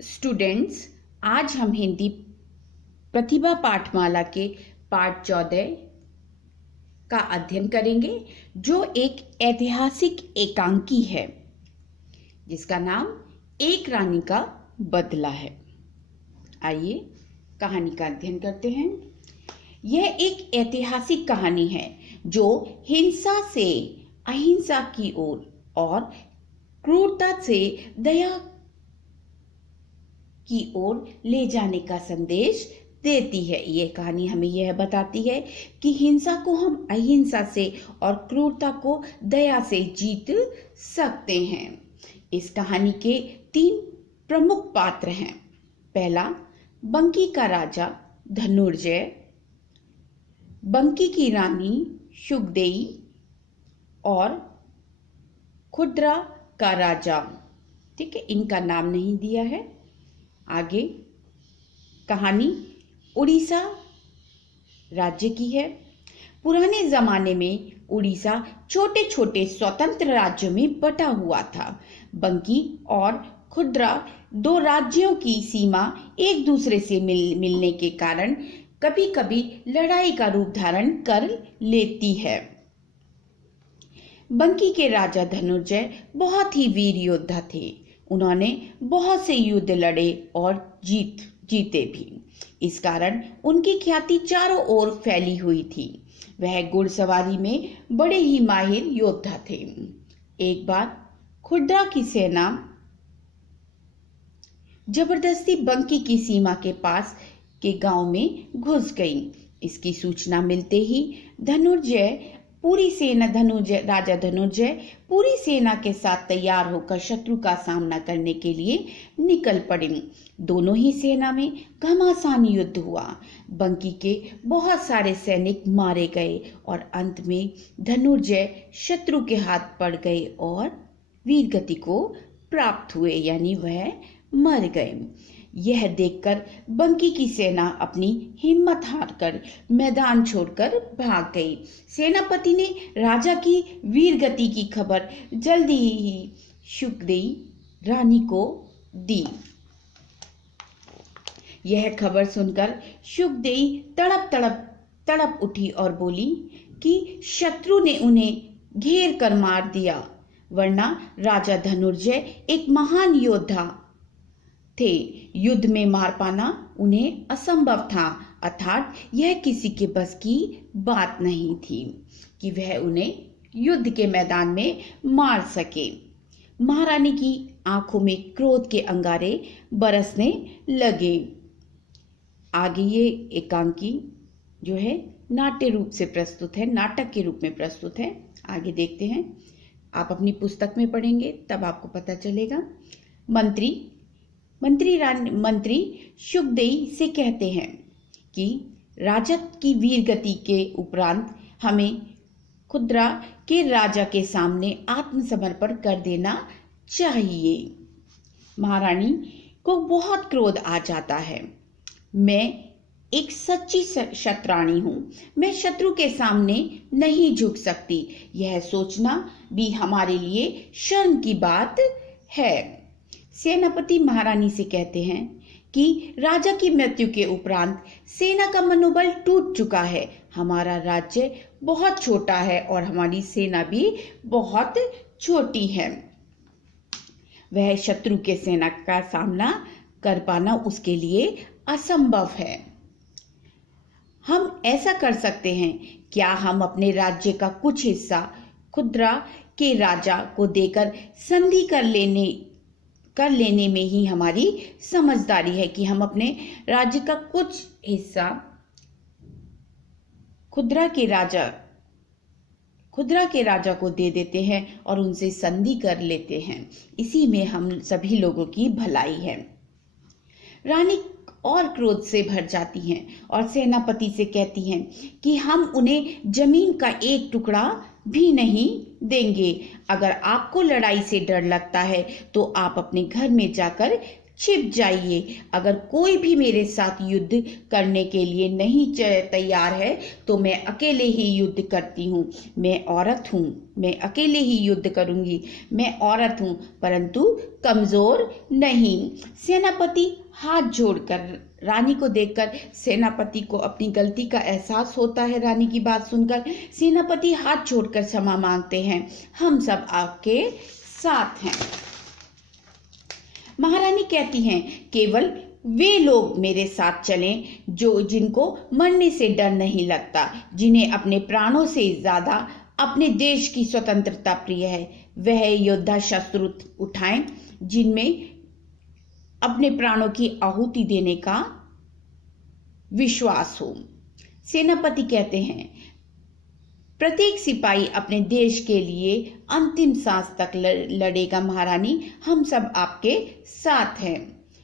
Students, आज हम हिंदी प्रतिभा पाठमाला के पाठ 14 का अध्ययन करेंगे, जो एक ऐतिहासिक एकांकी है जिसका नाम एक रानी का बदला है। आइए कहानी का अध्ययन करते हैं। यह एक ऐतिहासिक कहानी है जो हिंसा से अहिंसा की ओर और क्रूरता से दया की ओर ले जाने का संदेश देती है। यह कहानी हमें यह बताती है कि हिंसा को हम अहिंसा से और क्रूरता को दया से जीत सकते हैं। इस कहानी के 3 प्रमुख पात्र हैं। पहला, बंकी का राजा धनुर्जय, बंकी की रानी शुकदेई और खुद्रा का राजा। ठीक है, इनका नाम नहीं दिया है। आगे कहानी उड़ीसा राज्य की है। पुराने जमाने में उड़ीसा छोटे छोटे स्वतंत्र राज्यों में बटा हुआ था। बंकी और खुद्रा 2 राज्यों की सीमा एक दूसरे से मिलने के कारण कभी कभी लड़ाई का रूप धारण कर लेती है। बंकी के राजा धनुर्जय बहुत ही वीर योद्धा थे। उन्होंने बहुत से युद्ध लड़े और जीते भी। इस कारण उनकी ख्याति चारों ओर फैली हुई थी। वह घुड़सवारी में बड़े ही माहिर योद्धा थे। एक बार खुद्रा की सेना जबरदस्ती बंकी की सीमा के पास के गांव में घुस गई। इसकी सूचना मिलते ही राजा धनुर्जय पूरी सेना के साथ तैयार होकर शत्रु का सामना करने के लिए निकल पड़े। दोनों ही सेना में घमासान युद्ध हुआ। बंकी के बहुत सारे सैनिक मारे गए और अंत में धनुर्जय शत्रु के हाथ पड़ गए और वीरगति को प्राप्त हुए, यानी वह मर गए। यह देखकर बंकी की सेना अपनी हिम्मत हारकर मैदान छोड़कर भाग गई। सेनापति ने राजा की वीरगति की खबर जल्दी ही शुकदेई रानी को दी। यह खबर सुनकर शुकदेई तड़प उठी और बोली कि शत्रु ने उन्हें घेर कर मार दिया, वरना राजा धनुर्जय एक महान योद्धा थे। युद्ध में मार पाना उन्हें असंभव था, अर्थात यह किसी के बस की बात नहीं थी कि वह उन्हें युद्ध के मैदान में मार सके। महारानी की आंखों में क्रोध के अंगारे बरसने लगे। आगे ये एकांकी जो है नाट्य रूप से प्रस्तुत है, नाटक के रूप में प्रस्तुत है। आगे देखते हैं। आप अपनी पुस्तक में पढ़ेंगे तब आपको पता चलेगा। मंत्री शुकदेई से कहते हैं कि राजा की वीरगति के उपरांत हमें खुद्रा के राजा के सामने आत्मसमर्पण कर देना चाहिए। महारानी को बहुत क्रोध आ जाता है। मैं एक सच्ची शतरानी हूं, मैं शत्रु के सामने नहीं झुक सकती। यह सोचना भी हमारे लिए शर्म की बात है। सेनापति महारानी से कहते हैं कि राजा की मृत्यु के उपरांत सेना का मनोबल टूट चुका है। हमारा राज्य बहुत छोटा है और हमारी सेना भी बहुत छोटी है। वह शत्रु के सेना का सामना कर पाना उसके लिए असंभव है। हम ऐसा कर सकते हैं, क्या हम अपने राज्य का कुछ हिस्सा खुद्रा के राजा को देकर संधि कर लेने में ही हमारी समझदारी है कि हम अपने राज्य का कुछ हिस्सा खुद्रा के राजा को दे देते हैं और उनसे संधि कर लेते हैं। इसी में हम सभी लोगों की भलाई है। रानी और क्रोध से भर जाती हैं और सेनापति से कहती हैं कि हम उन्हें जमीन का एक टुकड़ा भी नहीं देंगे। अगर आपको लड़ाई से डर लगता है तो आप अपने घर में जाकर छिप जाइए। अगर कोई भी मेरे साथ युद्ध करने के लिए नहीं तैयार है तो मैं अकेले ही युद्ध करती हूँ। मैं औरत हूँ, मैं अकेले ही युद्ध करूंगी। मैं औरत हूँ परंतु कमजोर नहीं। सेनापति हाथ जोड़कर, रानी को देखकर सेनापति को अपनी गलती का एहसास होता है। रानी की बात सुनकर सेनापति हाथ जोड़कर क्षमा मांगते हैं। हम सब आपके साथ हैं। महारानी कहती हैं, केवल वे लोग मेरे साथ चलें जिनको मरने से डर नहीं लगता, जिन्हें अपने प्राणों से ज्यादा अपने देश की स्वतंत्रता प्रिय है। वह योद्धा शस्त्र उठाएं जिनमें अपने प्राणों की आहुति देने का विश्वास हो। सेनापति कहते हैं, प्रत्येक सिपाही अपने देश के लिए अंतिम सांस तक लड़ेगा। महारानी, हम सब आपके साथ हैं।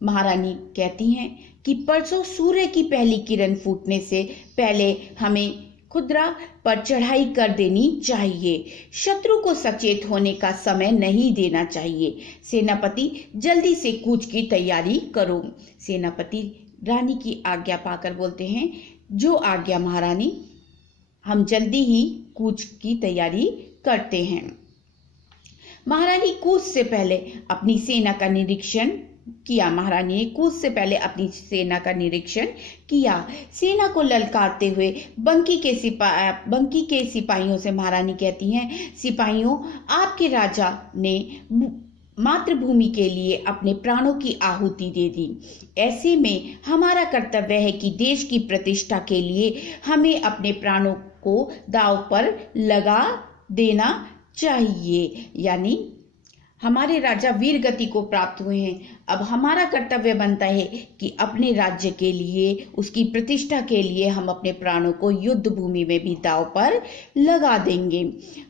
महारानी कहती हैं कि परसों सूर्य की पहली किरण फूटने से पहले हमें खुदरा पर चढ़ाई कर देनी चाहिए। शत्रु को सचेत होने का समय नहीं देना चाहिए। सेनापति, जल्दी से कूच की तैयारी करो। सेनापति रानी की आज्ञा पाकर बोलते हैं, जो आज्ञा महारानी। हम जल्दी ही कूच की तैयारी करते हैं। महारानी कूच से पहले अपनी सेना का निरीक्षण किया। महारानी ने कूच से पहले अपनी सेना का निरीक्षण किया। सेना को ललकारते हुए बंकी के सिपाहियों से महारानी कहती हैं, सिपाहियों, आपके राजा ने मातृभूमि के लिए अपने प्राणों की आहुति दे दी। ऐसे में हमारा कर्तव्य है कि देश की प्रतिष्ठा के लिए हमें अपने प्राणों को दांव पर लगा देना चाहिए। यानी हमारे राजा वीर गति को प्राप्त हुए हैं। अब हमारा कर्तव्य बनता है कि अपने राज्य के लिए, उसकी प्रतिष्ठा के लिए हम अपने प्राणों को युद्ध भूमि में भी दांव पर लगा देंगे।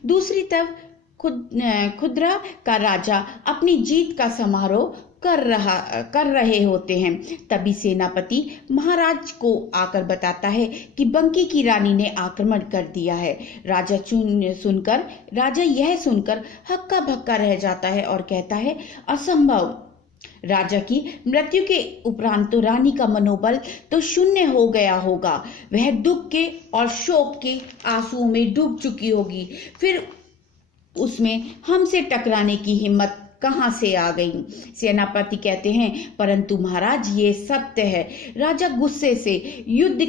दूसरी तरफ खुदरा का राजा अपनी जीत का समारोह कर रहे होते हैं। तभी सेनापति महाराज को आकर बताता है कि बंकी की रानी ने आक्रमण कर दिया है। राजा यह सुनकर हक्का बक्का रह जाता है और कहता है, असंभव। राजा की मृत्यु के उपरांत तो रानी का मनोबल तो शून्य हो गया होगा। वह दुख के और शोक के आंसुओं में डूब चुकी होगी। फिर उसमें हमसे टकराने की हिम्मत कहां से आ गई। सेनापति कहते हैं, परंतु महाराज ये सत्य है। राजा गुस्से से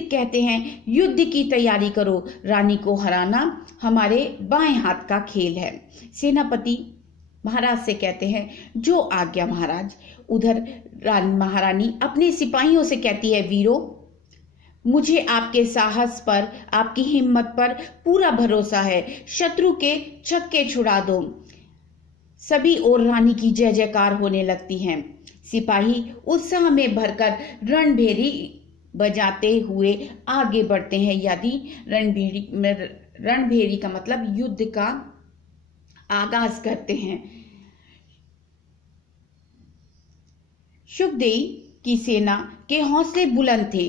कहते हैं, युद्ध की तैयारी करो। रानी को हराना हमारे बाएं हाथ का खेल है। सेनापति महाराज से कहते हैं, जो आज्ञा महाराज। उधर महारानी अपने सिपाहियों से कहती है, वीरों, मुझे आपके साहस पर, आपकी हिम्मत पर पूरा भरोसा है। शत्रु के छक्के छुड़ा दो। सभी और रानी की जय जयकार होने लगती हैं। सिपाही उत्साह में भरकर रणभेरी बजाते हुए आगे बढ़ते हैं। यदि रणभेरी का मतलब युद्ध का आगाज करते हैं। शुभदेई की सेना के हौसले बुलंद थे।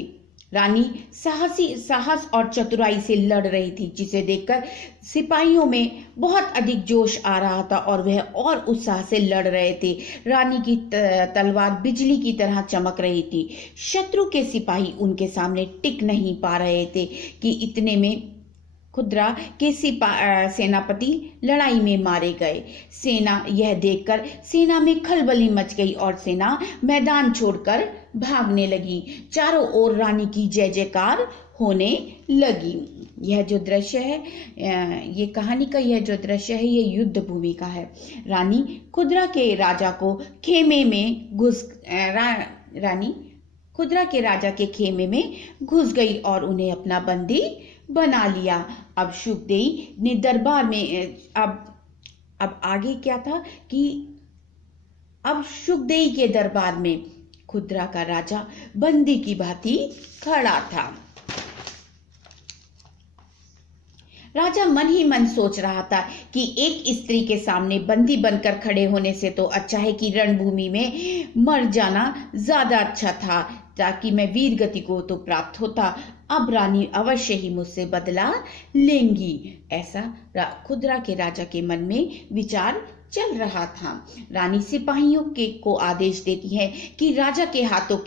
रानी साहस और चतुराई से लड़ रही थी, जिसे देखकर सिपाहियों में बहुत अधिक जोश आ रहा था और वह और उत्साह से लड़ रहे थे। रानी की तलवार बिजली की तरह चमक रही थी। शत्रु के सिपाही उनके सामने टिक नहीं पा रहे थे कि इतने में खुदरा के सेनापति लड़ाई में मारे गए। सेना यह देखकर सेना में खलबली मच गई और सेना मैदान छोड़कर भागने लगी। चारों ओर रानी की जय जयकार होने लगी। यह जो दृश्य है, ये कहानी का यह जो दृश्य है, ये युद्ध भूमि का है। रानी खुदरा के राजा को खेमे में रानी खुदरा के राजा के खेमे में घुस गई और उन्हें अपना बंदी बना लिया। अब शुभदेई ने दरबार में अब आगे क्या था कि अब शुभदेई के दरबार में खुदरा का राजा बंदी की भांति खड़ा था। राजा मन ही मन सोच रहा था कि एक स्त्री के सामने बंदी बनकर खड़े होने से तो अच्छा है कि रणभूमि में मर जाना ज्यादा अच्छा था, ताकि मैं वीर गति को तो प्राप्त होता। अब रानी अवश्य ही मुझसे बदला लेंगी, ऐसा खुदरा के राजा के मन में विचार चल रहा था। रानी सिपाहियों को आदेश देती है कि राजा के हाथों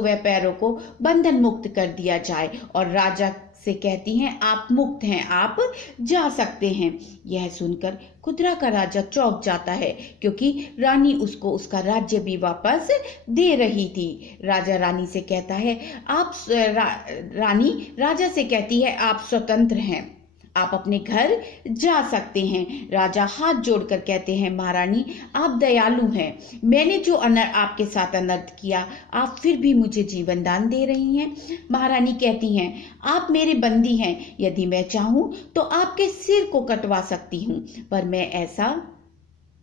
व पैरों को बंधन मुक्त कर दिया जाए और राजा से कहती हैं आप मुक्त हैं, आप जा सकते हैं। यह सुनकर खुदरा का राजा चौंक जाता है क्योंकि रानी उसको उसका राज्य भी वापस दे रही थी। राजा रानी से कहता है रानी राजा से कहती है आप स्वतंत्र हैं, आप अपने घर जा सकते हैं। राजा हाथ जोड़कर कहते हैं महारानी आप दयालु हैं, मैंने जो आपके साथ अनर्थ किया आप फिर भी मुझे जीवन दान दे रही हैं। महारानी कहती हैं आप मेरे बंदी हैं, यदि मैं चाहूं तो आपके सिर को कटवा सकती हूं, पर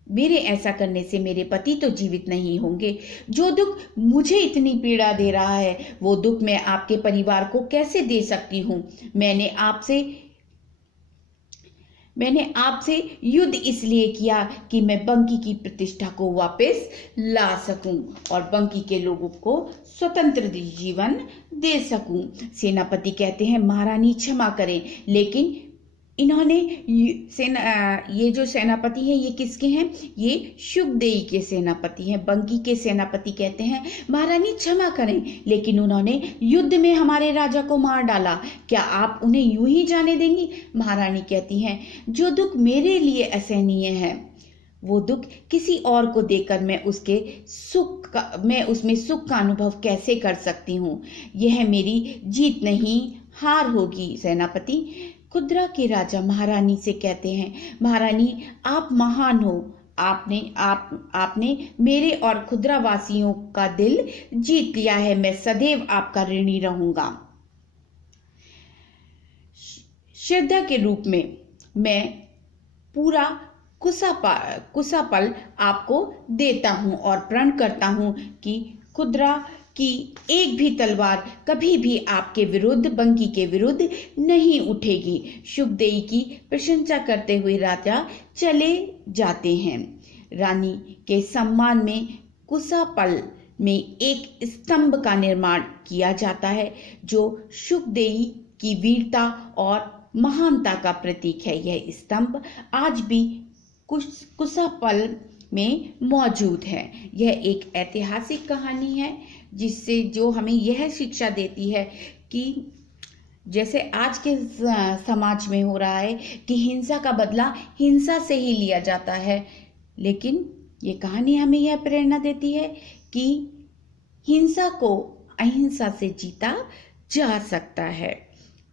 मेरे ऐसा करने से मेरे पति तो जीवित नहीं होंगे। जो दुख मुझे इतनी पीड़ा दे रहा है वो दुख मैं आपके परिवार को कैसे दे सकती हूँ। मैंने आपसे युद्ध इसलिए किया कि मैं बंकी की प्रतिष्ठा को वापस ला सकूं और बंकी के लोगों को स्वतंत्र जीवन दे सकूं। सेनापति कहते हैं महारानी क्षमा करें, लेकिन ये जो सेनापति हैं ये किसके हैं? ये शुकदेई के सेनापति हैं। बंकी के सेनापति कहते हैं महारानी क्षमा करें, लेकिन उन्होंने युद्ध में हमारे राजा को मार डाला, क्या आप उन्हें यूं ही जाने देंगी? महारानी कहती हैं जो दुख मेरे लिए असहनीय है वो दुख किसी और को देकर मैं उसमें सुख का अनुभव कैसे कर सकती हूँ? यह मेरी जीत नहीं हार होगी। सेनापति खुदरा के राजा महारानी से कहते हैं महारानी आप महान हो, आपने मेरे और खुदरा वासियों का दिल जीत लिया है, मैं सदैव आपका ऋणी रहूंगा। श्रद्धा के रूप में मैं पूरा कुसापल आपको देता हूं और प्रण करता हूं कि खुदरा की एक भी तलवार कभी भी आपके विरुद्ध, बंकी के विरुद्ध नहीं उठेगी। शुकदेई की प्रशंसा करते हुए राजा चले जाते हैं। रानी के सम्मान में कुसापल में एक स्तंभ का निर्माण किया जाता है जो शुकदेई की वीरता और महानता का प्रतीक है। यह स्तंभ आज भी कुसापल में मौजूद है। यह एक ऐतिहासिक कहानी है जो हमें यह शिक्षा देती है कि जैसे आज के समाज में हो रहा है कि हिंसा का बदला हिंसा से ही लिया जाता है, लेकिन ये कहानी हमें यह प्रेरणा देती है कि हिंसा को अहिंसा से जीता जा सकता है।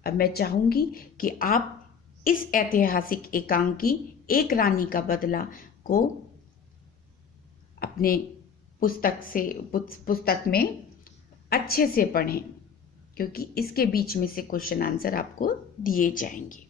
अब मैं चाहूंगी कि आप इस ऐतिहासिक एकांकी एक रानी का बदला को अपने पुस्तक में अच्छे से पढ़ें, क्योंकि इसके बीच में से क्वेश्चन आंसर आपको दिए जाएंगे।